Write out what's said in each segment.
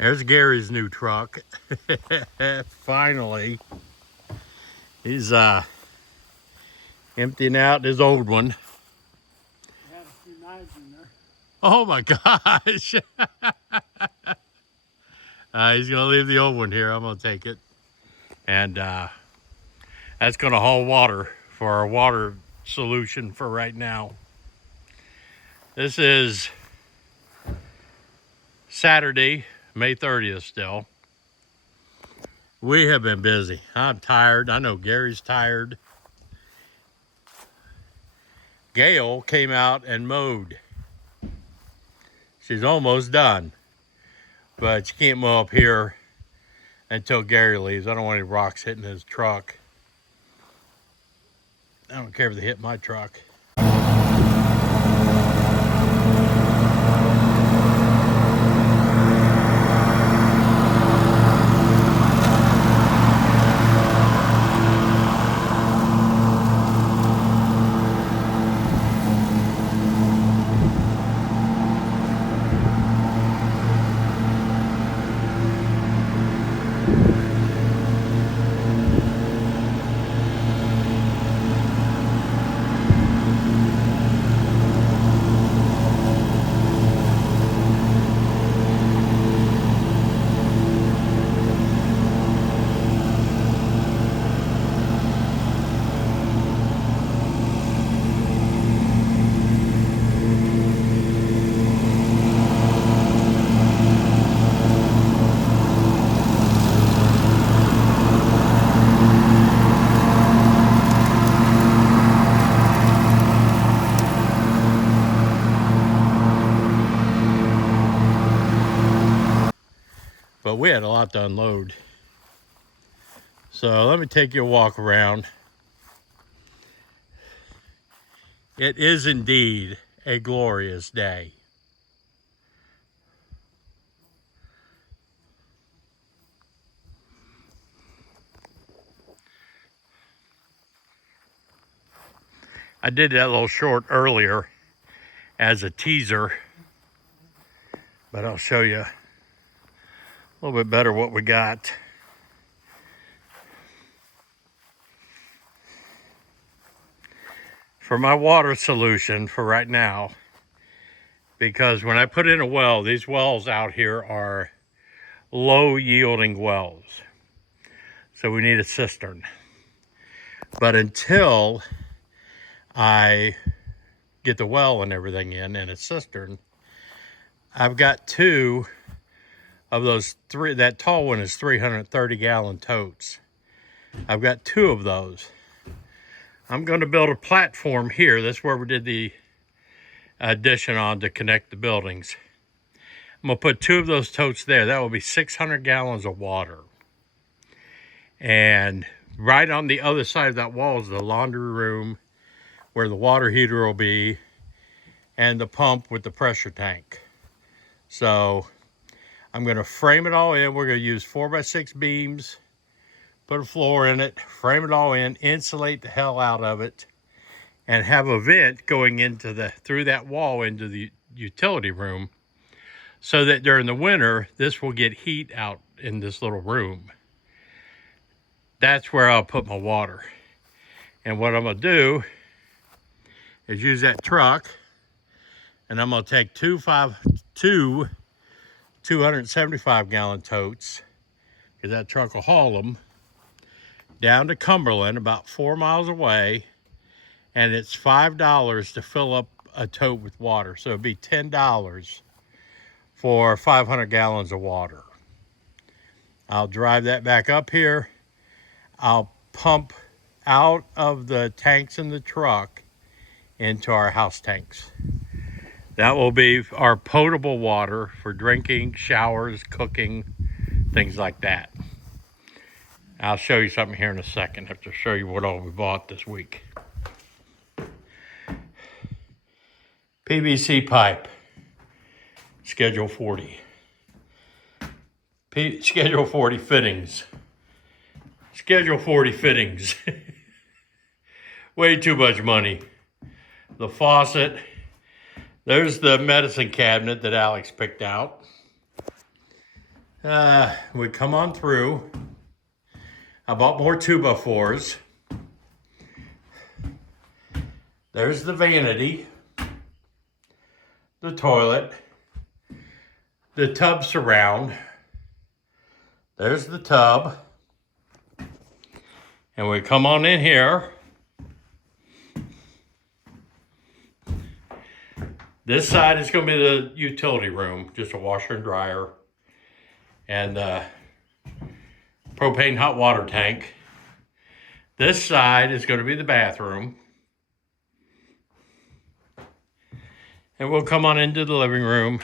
There's Gary's new truck. Finally. He's emptying out his old one. Had a few knives in there. Oh my gosh. He's gonna leave the old one here. I'm gonna take it. And that's gonna haul water for our water solution for right now. This is Saturday, May 30th still. We have been busy. I'm tired. I know Gary's tired. Gail came out and mowed. She's almost done. But she can't mow up here until Gary leaves. I don't want any rocks hitting his truck. I don't care if they hit my truck. But we had a lot to unload. So let me take you a walk around. It is indeed a glorious day. I did that little short earlier as a teaser, but I'll show you a little bit better what we got. For my water solution for right now, because when I put in a well, these wells out here are low yielding wells. So we need a cistern. But until I get the well and everything in and a cistern, I've got two of those three. That tall one is 330 gallon totes. I've got two of those. I'm going to build a platform here. That's where we did the addition on to connect the buildings. I'm going to put two of those totes there. That will be 600 gallons of water. And right on the other side of that wall is the laundry room where the water heater will be and the pump with the pressure tank. So I'm going to frame it all in. We're going to use 4x6 beams, put a floor in it, frame it all in, insulate the hell out of it, and have a vent going into through that wall into the utility room so that during the winter, this will get heat out in this little room. That's where I'll put my water. And what I'm going to do is use that truck, and I'm going to take two 275 gallon totes, because that truck will haul them, down to Cumberland, about 4 miles away, and it's $5 to fill up a tote with water. So it'd be $10 for 500 gallons of water. I'll drive that back up here. I'll pump out of the tanks in the truck into our house tanks. That will be our potable water for drinking, showers, cooking, things like that. I'll show you something here in a second. I have to show you what all we bought this week. PVC pipe, Schedule 40. Schedule 40 fittings. Schedule 40 fittings. Way too much money. The faucet. There's the medicine cabinet that Alex picked out. We come on through. I bought more 2x4s. There's the vanity, the toilet, the tub surround. There's the tub. And we come on in here. This side is going to be the utility room, just a washer and dryer, and propane hot water tank. This side is going to be the bathroom. And we'll come on into the living room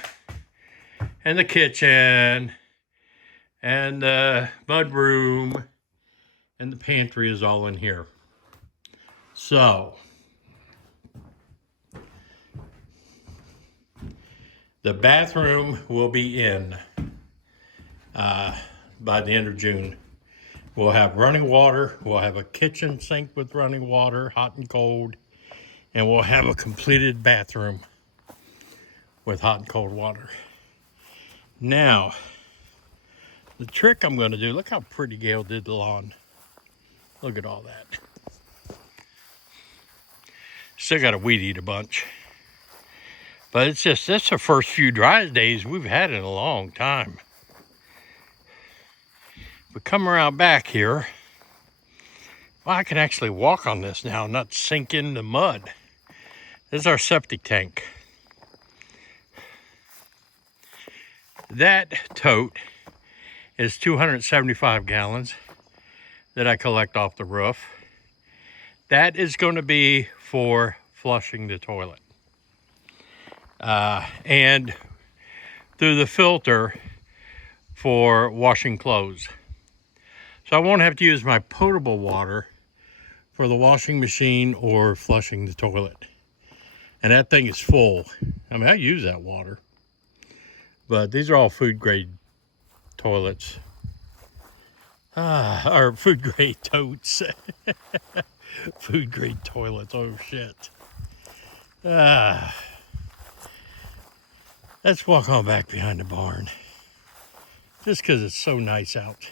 and the kitchen and the mud room, and the pantry is all in here. So the bathroom will be in by the end of June. We'll have running water. We'll have a kitchen sink with running water, hot and cold. And we'll have a completed bathroom with hot and cold water. Now, the trick I'm going to do, look how pretty Gail did the lawn. Look at all that. Still got to weed eat a bunch. But it's just, that's the first few dry days we've had in a long time. We come around back here. Well, I can actually walk on this now, not sink in the mud. This is our septic tank. That tote is 275 gallons that I collect off the roof. That is going to be for flushing the toilet. And through the filter for washing clothes. So I won't have to use my potable water for the washing machine or flushing the toilet. And that thing is full. I mean, I use that water. But these are all food grade toilets. Or food grade totes. Food grade toilets, oh shit. Let's walk on back behind the barn. Just because it's so nice out.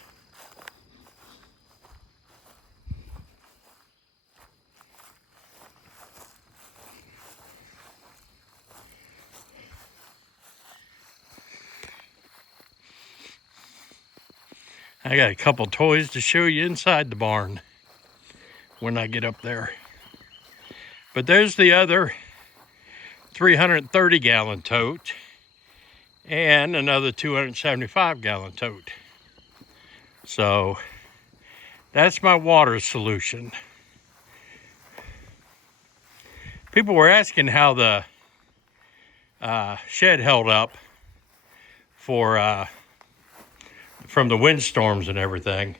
I got a couple toys to show you inside the barn when I get up there. But there's the other 330 gallon tote and another 275 gallon tote. So that's my water solution. People were asking how the shed held up for from the windstorms and everything.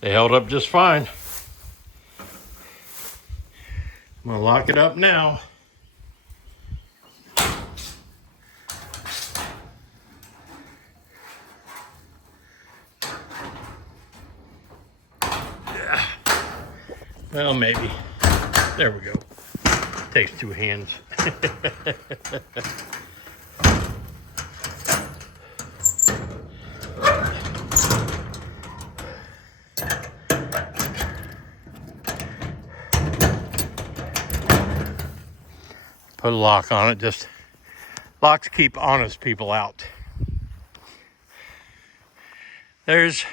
They held up just fine. I'm gonna lock it up now. Yeah. Well, maybe. There we go. Takes two hands. Put a lock on it. Just locks keep honest people out. There's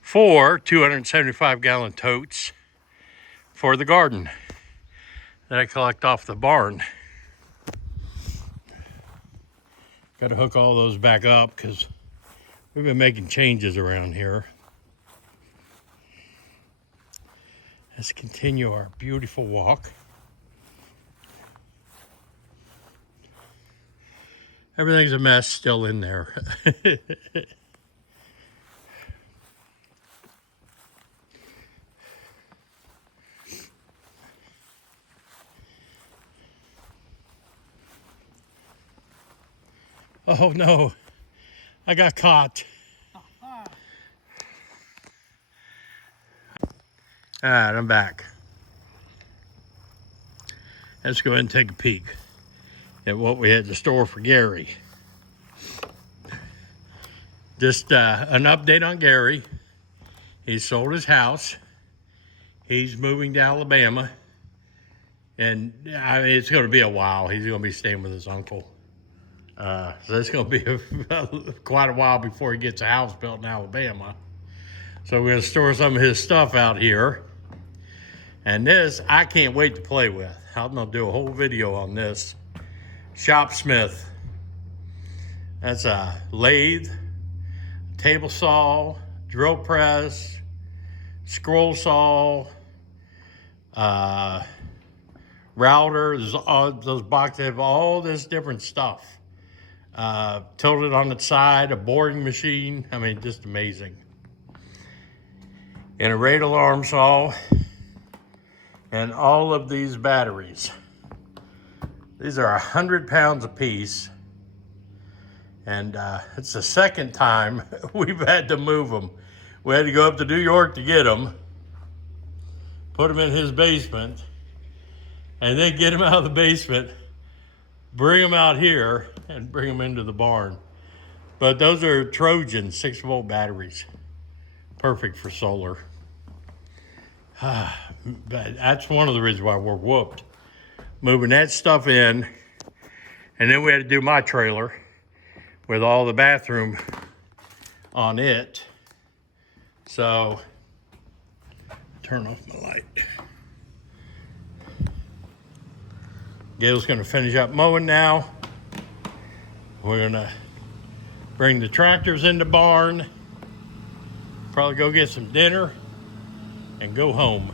4 275 gallon totes for the garden that I collect off the barn. Got to hook all those back up because we've been making changes around here. Let's continue our beautiful walk. Everything's a mess still in there. Oh no, I got caught. All right, I'm back. Let's go ahead and take a peek at what we had to store for Gary. Just an update on Gary. He sold his house. He's moving to Alabama. And I mean, it's going to be a while. He's going to be staying with his uncle. So it's going to be quite a while before he gets a house built in Alabama. So we're going to store some of his stuff out here. And this, I can't wait to play with. I'm going to do a whole video on this. Shopsmith. That's a lathe, table saw, drill press, scroll saw, router. Those boxes have all this different stuff. Tilted on its side, a boring machine. I mean, just amazing. And a rate alarm saw. And all of these batteries. These are 100 pounds a piece. And it's the second time we've had to move them. We had to go up to New York to get them, put them in his basement, and then get them out of the basement, bring them out here, and bring them into the barn. But those are Trojan 6-volt batteries. Perfect for solar. But that's one of the reasons why we're whooped. Moving that stuff in, and then we had to do my trailer with all the bathroom on it. So, turn off my light. Gail's gonna finish up mowing now. We're gonna bring the tractors in the barn, probably go get some dinner, and go home.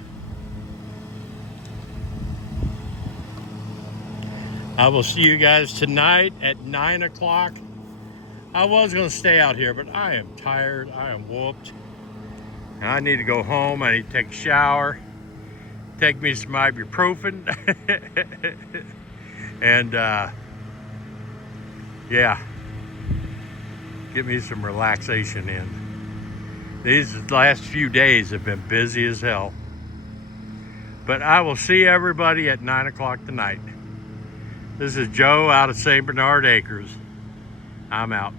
I will see you guys tonight at 9 o'clock. I was going to stay out here, but I am tired. I am whooped. And I need to go home. I need to take a shower, take me some ibuprofen, and yeah, get me some relaxation in. These last few days have been busy as hell. But I will see everybody at 9 o'clock tonight. This is Joe out of St. Bernard Acres. I'm out.